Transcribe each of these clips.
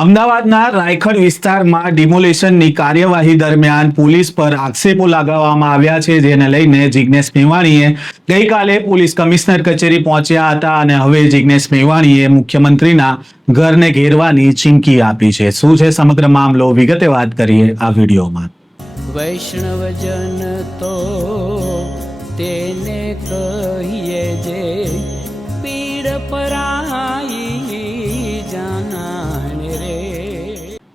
અમદાવાદના રાયખડ વિસ્તારમાં ડિમોલેશનની કાર્યવાહી દરમિયાન પોલીસ પર આક્ષેપો લગાવવામાં આવ્યા છે, જેને લઈને જિગ્નેશ મેવાણીએ ગઈકાલે પોલીસ કમિશનર કચેરી પહોંચ્યા હતા અને હવે જિગ્નેશ મેવાણીએ મુખ્યમંત્રીના ઘરને ઘેરવાની ચીમકી આપી છે. શું છે સમગ્ર મામલો, વિગતે વાત કરીએ આ વિડીયોમાં. વૈષ્ણવજન તો તેને કહીએ જે પીડ પરાઈ જાનાને રે.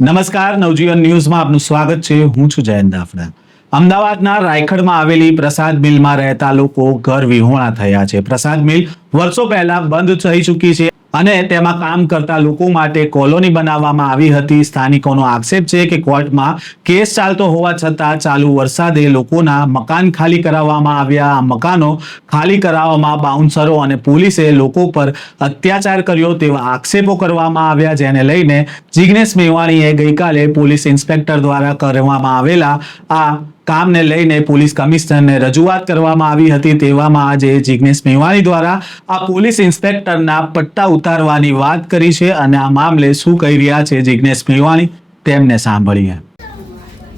નમસ્કાર, નવજીવન ન્યૂઝમાં આપનું સ્વાગત છે. હું છું જયંત દાફડા. અમદાવાદના રાયખડમાં આવેલી પ્રસાદ મિલમાં રહેતા લોકો ઘર વિહોણા થયા છે. પ્રસાદ મિલ વર્ષો પહેલા બંધ થઈ ચૂકી છે અને તેમાં કામ કરતા લોકો માટે કોલોની બનાવવામાં આવી હતી. સ્થાનિકોનો આક્ષેપ છે કે કોર્ટમાં કેસ ચાલતો હોવા છતાં ચાલુ વરસાદે લોકોના મકાન ખાલી કરાવવામાં આવ્યા. આ મકાનો ખાલી કરાવવામાં બાઉન્સરો અને પોલીસે લોકો પર અત્યાચાર કર્યો તેવા આક્ષેપો કરવામાં આવ્યા, જેને લઈને જિગ્નેશ મેવાણીએ ગઈકાલે પોલીસ ઇન્સ્પેક્ટર દ્વારા કરવામાં આવેલા આ કામને લઈને પોલીસ કમિશનરને રજૂઆત કરવામાં આવી હતી. તેવામાં આજે જિગ્નેશ મેવાણી દ્વારા આ પોલીસ ઇન્સ્પેક્ટરના પટ્ટા ઉતારવાની વાત કરી છે અને આ મામલે શું કહી રહ્યા છે જિગ્નેશ મેવાણી, તેમને સાંભળીએ.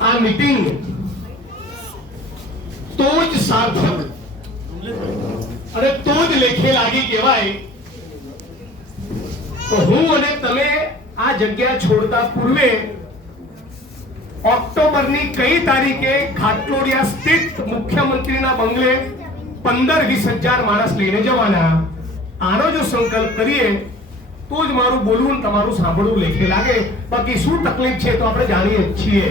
આ મીટિંગ તો જ સાર્થક અને તો જ લેખે લાગી કહેવાય તો હું અને તમે આ જગ્યા છોડતા પૂર્વે ઓક્ટોબરની કઈ તારીખે ઘાટલોડિયા સ્થિત મુખ્યમંત્રીના બંગલે 15-20 હજાર માણસ લઈને જવાના. આનો જો સંકલ્પ કરીએ તો જ મારું બોલવું ને તમારું સાંભળવું લેખે લાગે. બાકી શું તકલીફ છે તો આપણે જાણીએ છીએ.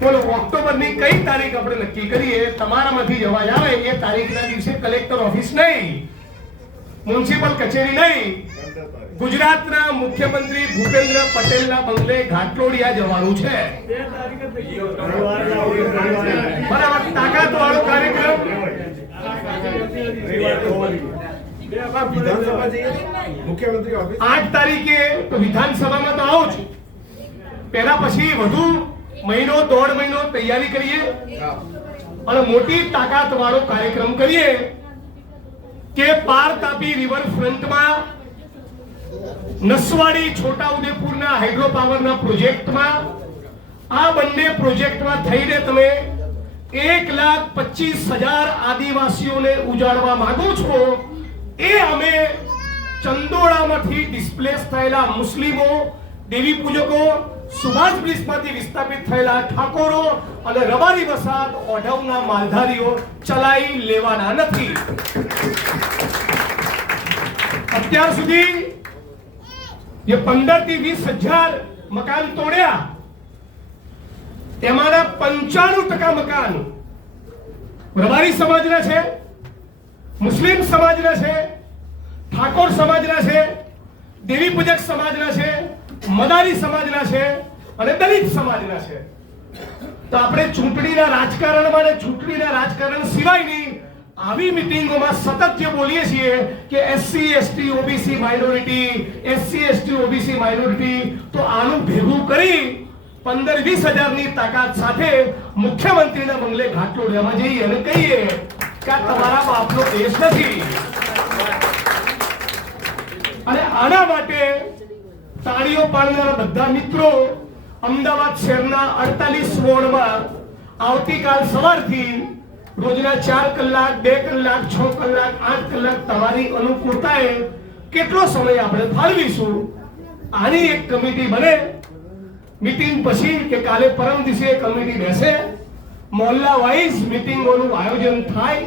બોલો, ઓક્ટોબરની કઈ તારીખ આપણે નક્કી કરીએ? તમારામાંથી જવાજ આવે એ તારીખના દિવસે કલેક્ટર ઓફિસ નહીં, મ્યુનિસિપલ કચેરી નહીં, ગુજરાતના મુખ્યમંત્રી ભૂપેન્દ્ર પટેલના બંગલે ઘાટલોડિયા જવાનું છે. બરાબર, તાકાત વાળો કાર્યક્રમ. 8 તારીખે તો વિધાનસભામાં તો આવો જ. પહેલા પછી વધુ મહિનો 1.5 મહિનો તૈયારી કરીએ અને મોટી તાકાત વાળો કાર્યક્રમ કરીએ કે પાર તાપી રિવરફ્રન્ટમાં નસવાડી છોટાઉદેપુરના હાઇડ્રો પાવરના પ્રોજેક્ટમાં આ બંને પ્રોજેક્ટમાં થઈને તમે 1,25,000 આદિવાસીઓને ઉજાડવા માંગો છો. એ અમે ચંદોળામાંથી ડિસ્પ્લેસ થયેલા મુસ્લિમો, દેવી પૂજકો, સુભાષ બ્રિજમાંથી વિસ્થાપિત થયેલા ઠાકોરો અને રબારી વસાહત ઓઢવના માલધારીઓ ચલાઈ લેવાના નથી. અત્યાર સુધી જે 15-20 હજાર મકાન તોડ્યા તેમાંના 95% મકાન રબારી સમાજના છે, મુસ્લિમ સમાજના છે, ઠાકોર સમાજના છે, દેવી પૂજક સમાજના છે, મદારી સમાજના છે અને દલિત સમાજના છે. તો આપણે ચૂંટણીના રાજકારણમાં ને ચૂંટણીના રાજકારણ સિવાયની આવી મીટિંગોમાં સતત જે બોલીએ છીએ કે SC ST OBC minority, SC ST OBC minority, તો આનું ભેગું કરી 15-20 હજારની તાકાત સાથે મુખ્યમંત્રીના બંગલે ઘાટલોડિયામાં જઈએ અને કહીએ કે આ તમારા બાપનો દેશ નથી. અને આના માટે તાળીઓ પાડનારા બધા મિત્રો અમદાવાદ શહેરના 48 વોર્ડમાં આવતીકાલ સવારથી રોજના 4 કલાક, 2 કલાક, 6 કલાક, 8 કલાક તમારી અનુકૂળતાએ કેટલો સમય આપણે ફાળવીશું. આની એક કમિટી બને. મીટિંગ પછી કે કાલે પરમ દિવસે કમિટી બેસે, મોહલ્લા વાઇઝ મીટિંગોનું આયોજન થાય,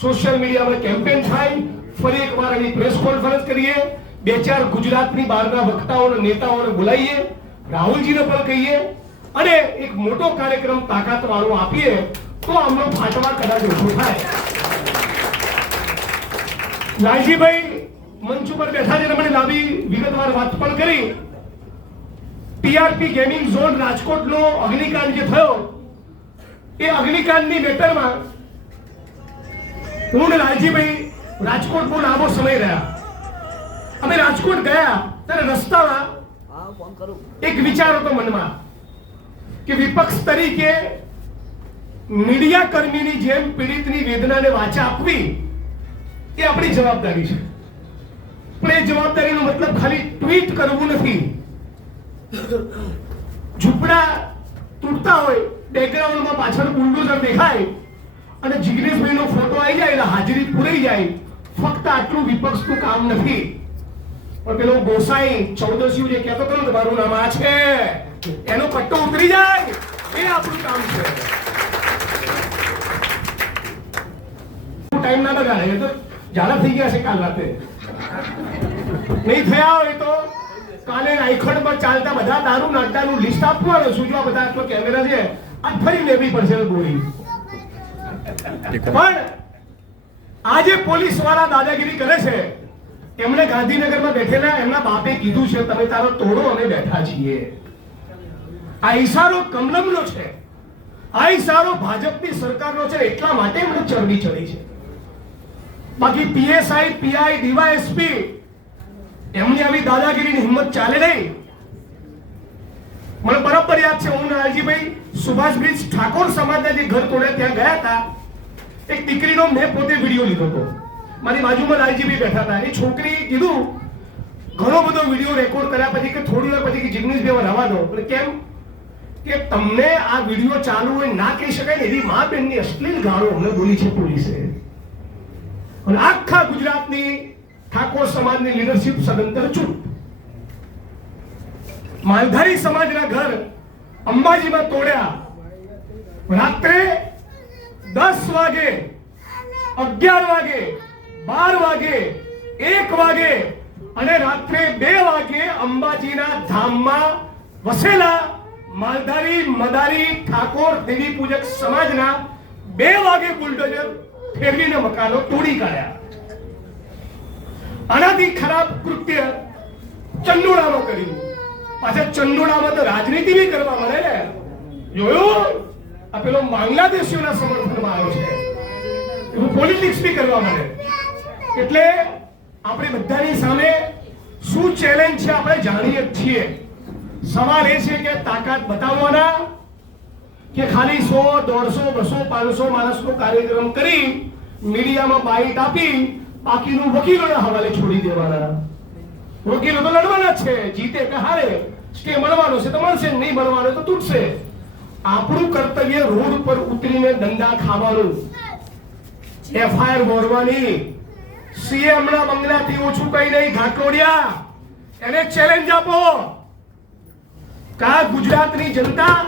સોશિયલ મીડિયામાં કેમ્પેન થાય, ફરી એકવાર એની પ્રેસ કોન્ફરન્સ કરીએ, 2-4 ગુજરાતની બહારના વક્તાઓને, નેતાઓને બોલાવીએ, રાહુલજીને પણ કહીએ અને એક મોટો કાર્યક્રમ તાકાત વાળો આપીએ તો આમનો ફાટવા કદાચ ઓછો થાય. લાલજીભાઈ મંચ ઉપર બેઠા છે, મને લાંબી વિગતવાર વાત પણ કરી. ટીઆરપી ગેમિંગ ઝોન રાજકોટનો અગ્નિકાંડ જે થયો એ અગ્નિકાંડની મેટરમાં હું ને લાલજીભાઈ રાજકોટ બહુ લાંબો સમય રહ્યા. અમે રાજકોટ ગયા ત્યારે રસ્તામાં એક વિચાર હતો મનમાં કે વિપક્ષ તરીકે મીડિયા કર્મીની જેમ પીડિતની વેદનાને વાચા આપવી એ આપણી જવાબદારી છે. જવાબદારીનો મતલબ ખાલી ટ્વીટ કરવું નથી. ઝૂંપડા તૂટતા હોય, બેકગ્રાઉન્ડમાં પાછળ બુલડોઝર દેખાય અને જિગ્નેશભાઈનો ફોટો આવી જાય એટલે હાજરી પૂરાઈ જાય. ફક્ત આટલું વિપક્ષનું કામ નથી. પણ પેલો ગોસાઈ ચૌદસિયું જે કહેતો હતો ને મારું નામ આ છે, એનો પટ્ટો ઉતરી જાય એ આપણું કામ છે. ટાઈમ ના બગાડે. એ તો ઝાલા થઈ ગયા છે કાલ રાતે. નહીં થયા હોય તો કાલે રાયખડમાં ચાલતા બધા દારૂ નાડાનું લિસ્ટ આપવાનું છું. જો આ બધા આટલો કેમેરા છે, આ ફરી લેવી પડશે ગોળી. પણ આજે પોલીસ વાળા દાદાગીરી કરે છે. એમણે ગાંધીનગરમાં બેઠેલા એમના બાપે કીધું છે તમે તારો તોડો, અમે બેઠા છીએ. આ ઈશારો કમલમનો છે. આ ઈશારો ભાજપની સરકારનો છે. એટલા માટે એમને ચરબી ચડી છે. બાકી પીએસઆઈ, પીઆઈ, ડીવાયએસપી એમની આવી દાદાગીરીની હિંમત ચાલે નહીં. મને બરાબર યાદ છે, હું લાલજીભાઈ સુભાષ બ્રિજ ઠાકોર સમાજના જે ઘર તોડે ત્યાં ગયા હતા. એક દીકરીનો મેં પોતે વિડીયો લીધો હતો. મારી બાજુમાં લાલજીભાઈ બેઠા હતા. એ છોકરી કીધું ઘણો બધો વિડીયો રેકોર્ડ કર્યા પછી કે થોડી વાર પછી કે જિગ્નેશભાઈ રવા દો. એટલે કેમ કે તમને આ વિડીયો ચાલુ હોય ના કહી શકાય ને એવી મા બેનની અશ્લીલ ગાળો અમને બોલી છે પોલીસે. અને આખા ગુજરાતની ઠાકોર સમાજની લીડરશિપ સદંતર ચૂપ. માલધારી સમાજના ઘર અંબાજીમાં તોડ્યા. રાત્રે 10 વાગે, 11 વાગે, 12 વાગે, 1 વાગે અને રાત્રે 2 વાગે અંબાજીના ધામમાં વસેલા માલધારી, મદારી, ઠાકોર, દેવી પૂજક સમાજના 2 વાગે બુલડોઝર ફેરવીને મકાનો તોડી કાઢ્યા. આનાથી ખરાબ કૃત્ય ચંડોળામાં કર્યું. પાછા ચંડોળામાં તો રાજનીતિ બી કરવા મળે ને. જોયું? આ પેલો બાંગ્લાદેશીઓના સમર્થનમાં આવ્યો છે. એવું પોલિટિક્સ બી કરવા મળે. એટલે આપણે બધાની સામે શું ચેલેન્જ છે આપણે જાણીએ જ છીએ. સવાલ એ છે કે તાકાત બતાવવાના કે ખાલી 100, 150, 200, 500 માણસનો કાર્યક્રમ કરી મીડિયામાં બાઇટ આપી બાકીનું વકીલોના હવાલે છોડી દેવાના. વકીલો તો લડવાના છે, જીતે કે હારે. સ્ટે મળવાનો છે તો મળશે, નહીં મળવાનો તો તૂટશે. આપણું કર્તવ્ય રોડ પર ઉતરીને દંડા ખાવાનું, એફઆઈઆર બોરવાની. સીએમ ના બંગલાથી ઓછું કઈ નહીં ઘાટલોડિયા. એને ચેલેન્જ આપો કે આ ગુજરાતની જનતા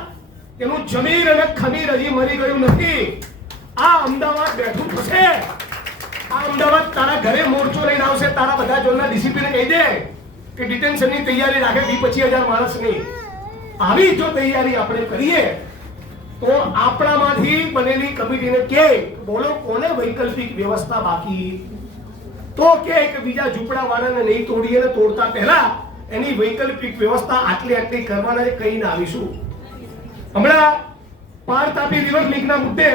એનું જમીર અને ખમીર હજી મરી ગયું નથી. આ અમદાવાદ બેઠું થશે. આ અમદાવાદ તારા ઘરે મોરચો લઈને આવશે. તારા બધા ઝોનના ડીસીપીને કહી દે કે ડિટેન્શનની તૈયારી રાખે 20-25,000 માણસની. આવી જો તૈયારી આપણે કરીએ તો આપણામાંથી બનેલી કમિટીને કે બોલો કોને વૈકલ્પિક વ્યવસ્થા બાકી, તો કે બીજા ઝૂંપડા વાળાને નહીં તોડીએ ને તોડતા પહેલા એની વૈકલ્પિક વ્યવસ્થા આટલી કરવાના કહીને આવીશું. હમણાં પાર તાપી રિવર લીગના મુદ્દે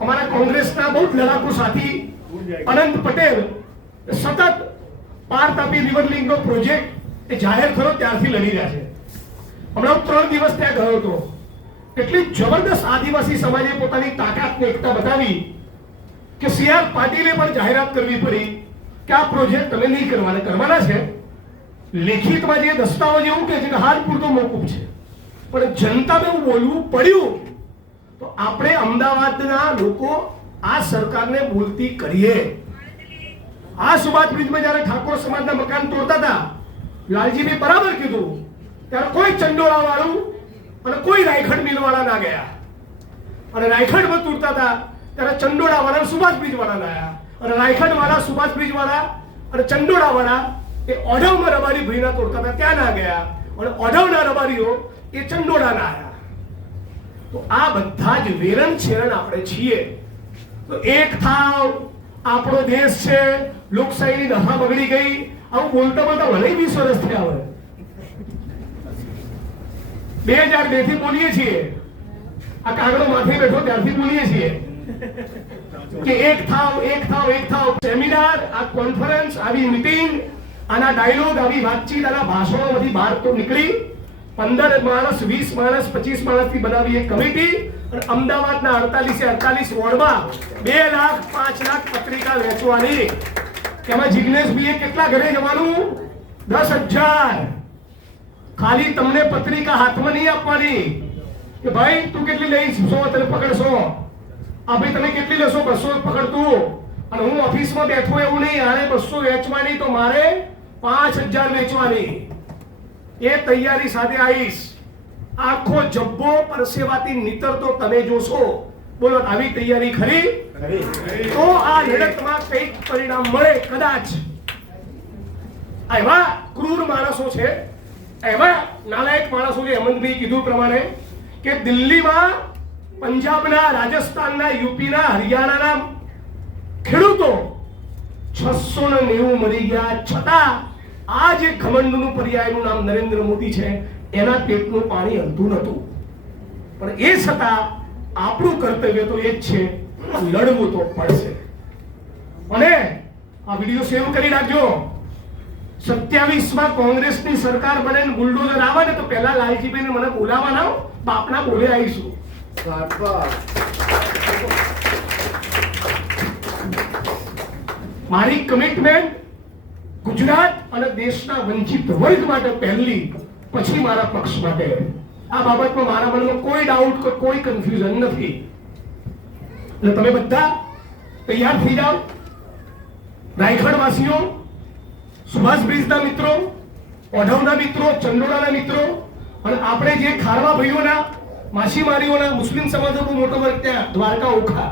અમારા કોંગ્રેસના બહુ લડાકુ સાથી અનંત પટેલ સતત પાર તાપી રિવર લીગનો પ્રોજેક્ટ એ જાહેર થયો ત્યારથી લડી રહ્યા છે. હમણાં 3 દિવસ ત્યાં ગયો હતો. એટલી જબરદસ્ત આદિવાસી સમાજે પોતાની તાકાતને એકતા બતાવી કે સીઆર પાટીલે પણ જાહેરાત કરવી પડી કે આ પ્રોજેક્ટ તમે નહીં કરવાના છે. લેખિતમાં જે દસ્તાવેજ એવું કહે છે કે હાલ પૂરતો મોકૂફ છે, પણ જનતાને એવું બોલવું પડ્યું. તો આપણે અમદાવાદના લોકો આ સરકારને બોલતી કરીએ. આ સુભાષ બ્રિજમાં જ્યારે ઠાકોર સમાજના મકાન તોડતા હતા, લાલજીભાઈ બરાબર કીધું, ત્યારે કોઈ ચંડોળા વાળું અને કોઈ રાયખડ મિલ વાળા ના ગયા. અને રાયખડમાં તૂટતા હતા ત્યારે ચંડોળા વાળા સુભાષ બ્રિજ વાળા લાયા. અને રાયખડ વાળા, સુભાષ બ્રિજ વાળા અને ચંડોળા વાળા એ ઓઢવમાં રબારી ભીના તોડતા હતા ત્યાં ના ગયા. અને ઓઢવના રબારીઓ એ ચંડોળા ના આવ્યા. તો આ બધા જ વેરણ છેરણ આપણે છીએ. તો એક થાવ, આપણો દેશ છે, લોકશાહીની દફા બગડી ગઈ. આવું બોલતા બોલતા મને 20 વર્ષ થયા હોય. 2002 થી બોલીએ છીએ. આ કાગડો માથે બેઠો ત્યારથી બોલીએ છીએ કે એક થાવ, એક થાવ, એક થાવ. સેમિનાર, આ કોન્ફરન્સ, આવી મીટિંગ, આના ડાયલોગ, આવી વાતચીત, આના ભાષણો બધી બહાર તો નીકળી. 15 માણસ, 20 માણસ, 25 માણસથી બનાવી એક કમિટી અને અમદાવાદના 48 વોર્ડમાં 2 લાખ 5 લાખ પત્રિકા વેચવાની. એમાં જિગ્નેશભાઈએ કેટલા ઘરે જવાનું? 10,000. ખાલી તમને પત્રિકા હાથમાં નહીં આપવાની કે ભાઈ તું કેટલી લઈશ, 100 તને પકડશો, આ ભાઈ તમે કેટલી લેશો, 200 પકડતું, અને હું ઓફિસમાં બેઠો એવું નહીં, આને 200 વેચવાની તો મારે 5,000 વેચવાની. એ તૈયારી સાથે આવીશ. આખો જબ્બો પરસેવાથી નીતરતો તમે જોશો. બોલો આવી તૈયારી ખરી? તો આ લડતમાં કંઈક પરિણામ મળે કદાચ. એવા ક્રૂર માણસો છે, એવા નાલાયક માણસો છે. હેમંતભાઈ કીધું પ્રમાણે કે દિલ્હીમાં, પંજાબના, રાજસ્થાનના, યુપીના, હરિયાણાના ખેડૂતો 690 મરી ગયા, છતાં આ જે ઘમંડનું પર્યાયનું નામ નરેન્દ્ર મોદી છે એના પેટનું પાણી હલતું નહોતું. પણ એ છતાં આપણું કર્તવ્ય તો એ જ છે, લડવું તો પડશે. અને આ વિડીયો સેવ કરી રાખજો. 27માં કોંગ્રેસની સરકાર બને ને બુલડોઝર આવે ને તો પહેલા લાલજીભાઈને મને બોલાવવાના, બાપના બોલે આવીશું. મારી કમિટમેન્ટ ગુજરાત અને દેશના વંચિત વર્ગ માટે પહેલી, પછી મારા પક્ષ માટે. આ બાબતમાં મારા મનમાં કોઈ ડાઉટ કે કોઈ કન્ફ્યુઝન નથી. એટલે તમે બધા તૈયાર થઈ જાઓ. રાયગઢ વાસીઓ, સુભાષ બ્રિજના મિત્રો, ઓઢવના મિત્રો, ચંડોળાના મિત્રો, અને આપણે જે ખારવા ભાઈઓના, માછીમારીઓના, મુસ્લિમ સમાજનો બહુ મોટો વર્ગ ત્યાં દ્વારકા, ઓખા,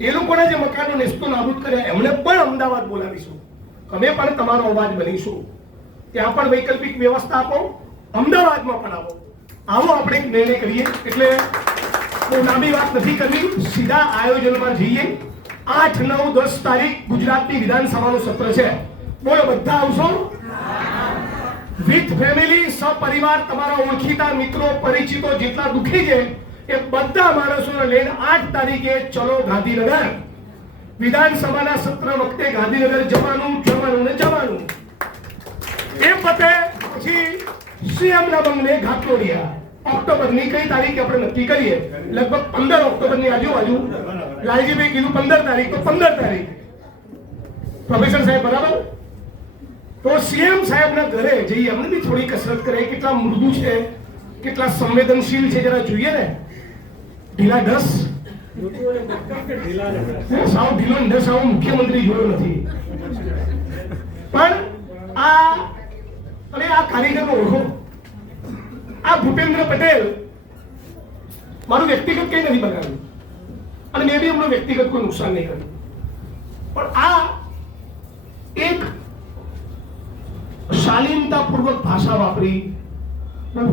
એ લોકોના જે મકાનો નેસ્તો નાબૂદ કર્યા એમને પણ અમદાવાદ બોલાવીશું. અમે પણ તમારો અવાજ બનીશું. ત્યાં પણ વૈકલ્પિક વ્યવસ્થા આપો, અમદાવાદમાં પણ આવો. આવો આપણે એક નિર્ણય કરીએ. એટલે બહુ લાંબી વાત નથી કરવી, સીધા આયોજનમાં જઈએ. 8, 9, 10 તારીખ ગુજરાતની વિધાનસભાનું સત્ર છે. બોલો બધા આવશો? વિથ ફેમિલી, સપરિવાર, તમારા ઓળખીતા મિત્રો, પરિચિતો જેટલા દુખી છે એ બધા માણસોને લઈને 8 તારીખે ચલો ગાંધીનગર. વિધાનસભાના સત્ર વખતે ગાંધીનગર જવાનું, જવાનું ને જવાનું. એ પતે પછી સીએમના બંગલે ઘાટલોડિયા. ઓક્ટોબરની કઈ તારીખે આપણે નક્કી કરીએ? લગભગ 15 ઓક્ટોબરની આજુબાજુ. લાલજીભાઈ કીધું 15 તારીખ, તો 15 તારીખ. પ્રોફેસર સાહેબ બરાબર? તો સીએમ સાહેબના ઘરે જઈએ, અમને બી થોડી કસરત કરે. કેટલા મૃદુ છે, કેટલા સંવેદનશીલ છે, જરા જોઈએ ને. ઢીલા ઢસ, સાવ ઢીલો ઢસ આવો મુખ્યમંત્રી જોયો નથી. પણ આ કારીગરનો ઓળખો. આ ભૂપેન્દ્ર પટેલ મારું વ્યક્તિગત કઈ નથી બગાડ્યું, અને મેં બી એમનું વ્યક્તિગત કોઈ નુકસાન નહીં કર્યું. પણ આ એક શાલીનતાપૂર્વક ભાષા વાપરી,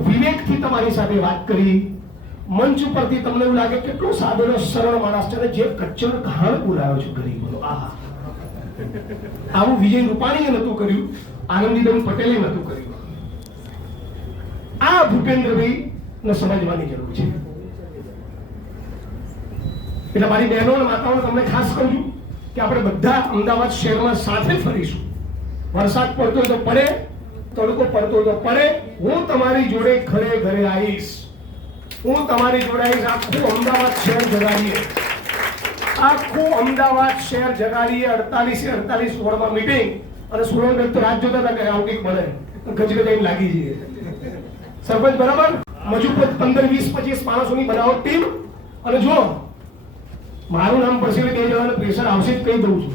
વિવેકથી તમારી સાથે વાત કરી. મંચ ઉપરથી તમને એવું લાગે કેટલો સાદો સરળ માણસ છે, જે કચ્ચર કહાણ બોલાયો છે ગરીબોનો. આવું વિજય રૂપાણીએ નતું કર્યું, આનંદીબેન પટેલે નતું કર્યું. આ ભૂપેન્દ્રભાઈ ને સમજવાની જરૂર છે. એટલે મારી બહેનો અને માતાઓને તમને ખાસ કહું છું કે આપણે બધા અમદાવાદ શહેરમાં સાથે ફરીશું. વરસાદ પડતો હોય તો પડે, તડકો પડતો હોય તો પડે. હું તમારી જોડે ઘરે ઘરે આવીશ. હું તમારી જોડે આવીશ. આખું અમદાવાદ શહેર જગાડીએ, આખું અમદાવાદ શહેર જગાડીએ. 48 વોર્ડમાં મીટિંગ. અને સુરેન્દ્રનગર તો રાત જોતા હતા કે આવું કંઈક મળે, ગજગજાઈને લાગી જઈએ. સરપંચ બરાબર, મજબૂત 15, 20, 25 માણસોની બનાવો ટીમ. અને જો મારું નામ પડશે એટલે 2 જણાને પ્રેશર આવશે જ કહી દઉં છું.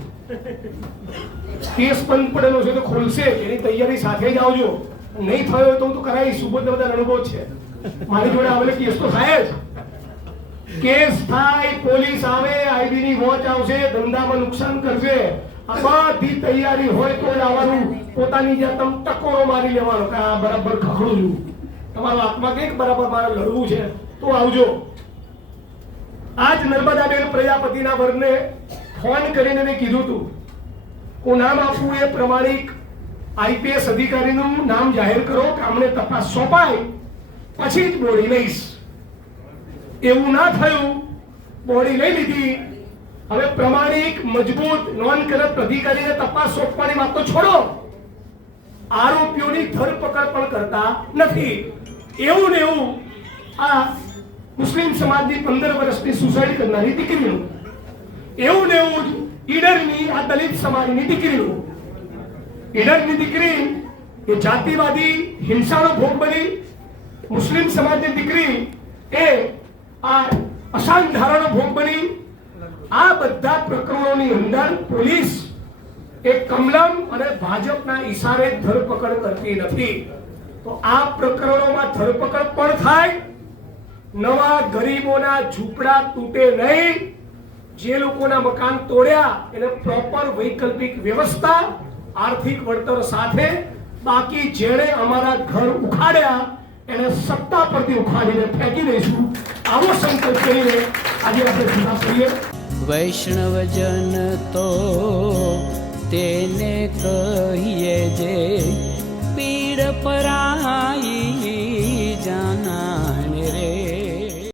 કેસ બંધ પડેલો છે તો ખોલશે, એની તૈયારી સાથે જ આવજો. નહીં થયો તો હું તો કરાવીશ. સુબોધ બધા અનુભવ છે મારી જોડે. આવેલો કેસ તો થાય જ. કેસ થાય, પોલીસ આવે, આઈબી ની વોચ આવશે, ધંધામાં નુકસાન કરશે. આ બધી તૈયારી હોય તો આવવાનું. પોતાની જ્યાં તમે ટકોરો મારી લેવાનો કે આ બરાબર ખખડું છું. તમારો આત્મા કંઈક બરાબર મારે લડવું છે તો આવજો. આજ નર્મદાબેન પ્રજાપતિના વર્ગને ફોન કરીને મેં કીધું હતું હું નામ આપું એ પ્રમાણિક આઈપીએસ અધિકારીનું નામ જાહેર કરો કે અમને તપાસ સોંપાય પછી જ બોડી લઈશ. એવું ના થયું, બોડી લઈ લીધી. હવે પ્રમાણિક, મજબૂત, નોન કરપ્ટ અધિકારીને તપાસ સોંપવાની વાત તો છોડો, આરોપીઓની ધરપકડ પણ કરતા નથી. એવું ને એવું આ મુસ્લિમ સમાજની 15 વર્ષની સુસાઇડ કરનારી દીકરીનું, એવું ને એવું ઈડરની આ દલિત સમાજની દીકરીનું, ઈડરની દીકરી એ જાતિવાદી હિંસાનો ભોગ બની, મુસ્લિમ સમાજની દીકરી એ આ અશાંત ધારાનો ભોગ બની. આ બધા પ્રકરણોની અંદર પોલીસ એક કમલમ અને ભાજપના ઈશારે ધરપકડ કરતી નથી. તો આ પ્રકરણોમાં ધરપકડ પણ થાય, નવા ગરીબોના ઝૂંપડા તૂટે નહીં, જે લોકોના મકાન તોડ્યા એને પ્રોપર વૈકલ્પિક વ્યવસ્થા, આર્થિક વળતર સાથે, બાકી જેણે અમારા ઘર ઉખાડ્યા એને સત્તા પરથી ઉખાડીને ફેંકી દઈશું. આવો સંકલ્પ કરીને આજે આપણે જુદા કરીએ. વૈષ્ણવજન તો તેને કહીએ જે પીડ પરાઈ.